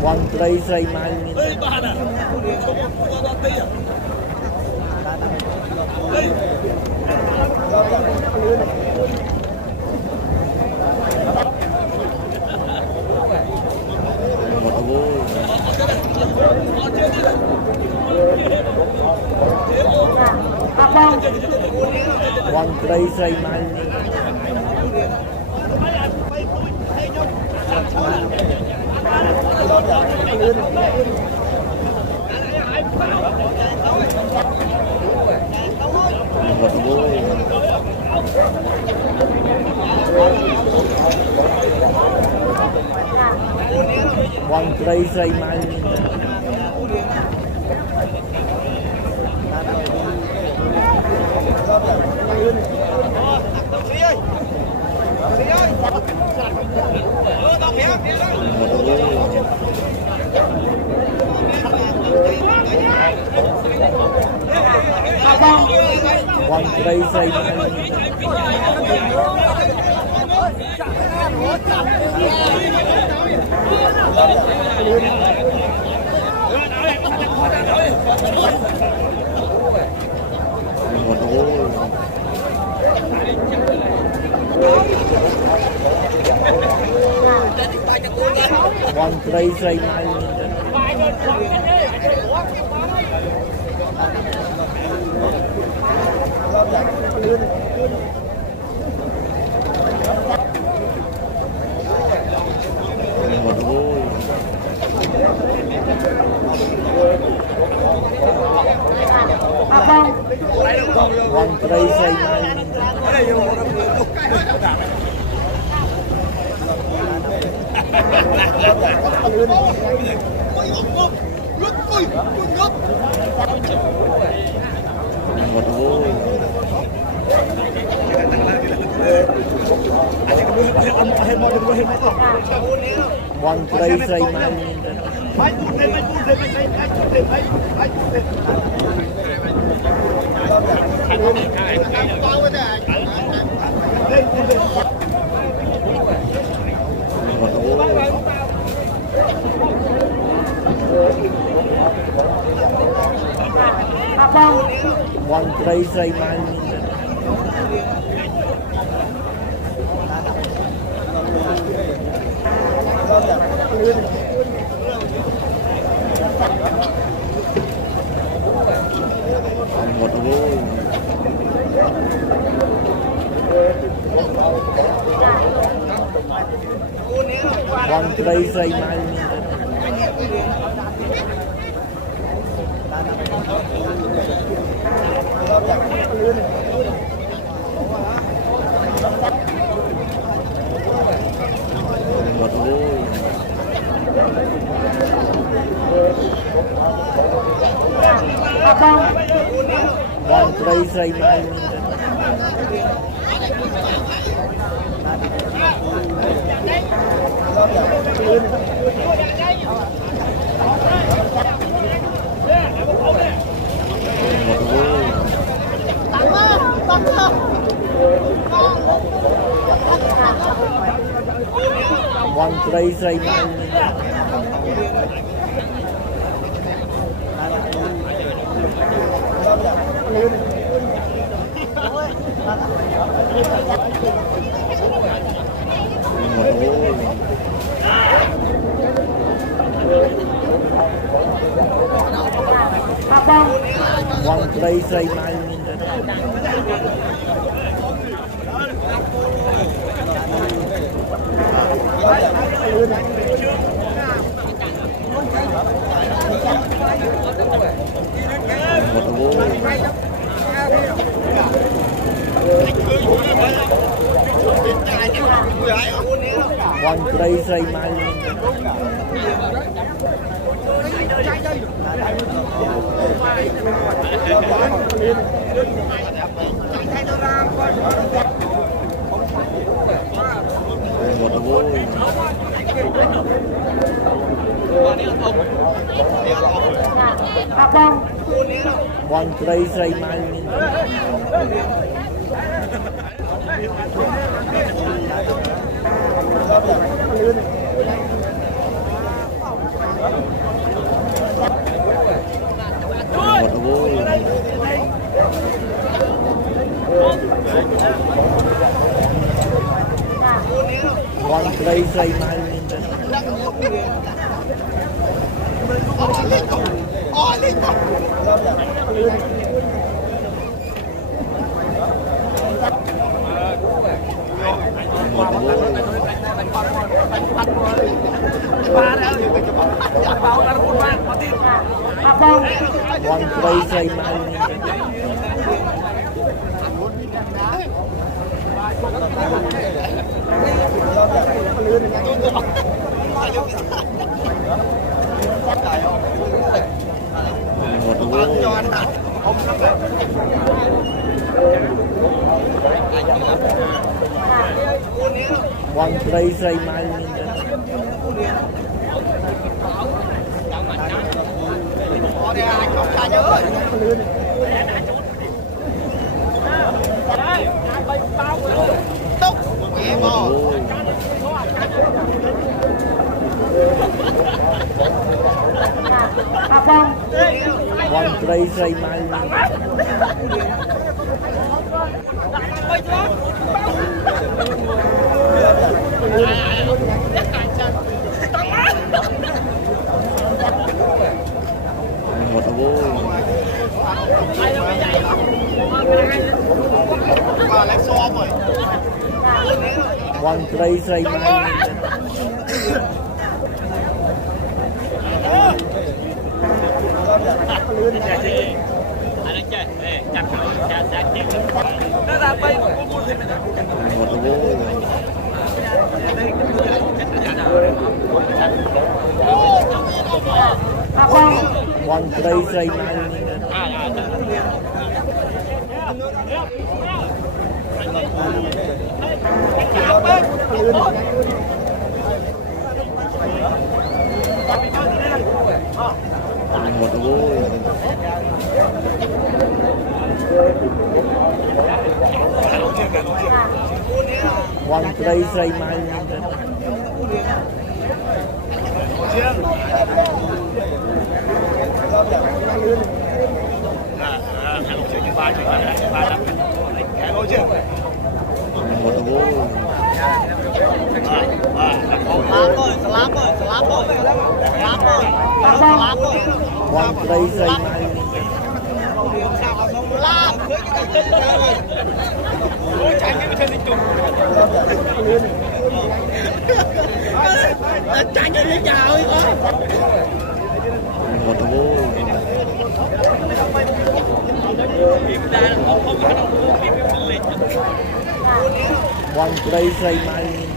One place ay mahalin. One place ay mahalin. One place ay mahalin. One place ay mahalin. One place ay mahalin. One place ay mahalin. One place ay mahalin. One place ay mahalin. One place ay mahalin. One place ay mahalin. One place ay mahalin. One place ay mahalin. One place ay mahalin. One vui One place I mining. Một vui One place I mining. One place I mining. One place I mining. One place I mining. Một vui One place I mining. Một vui One place I mining. Một vui One place I mining. Một vui One place I mining. Một vui One place I mining.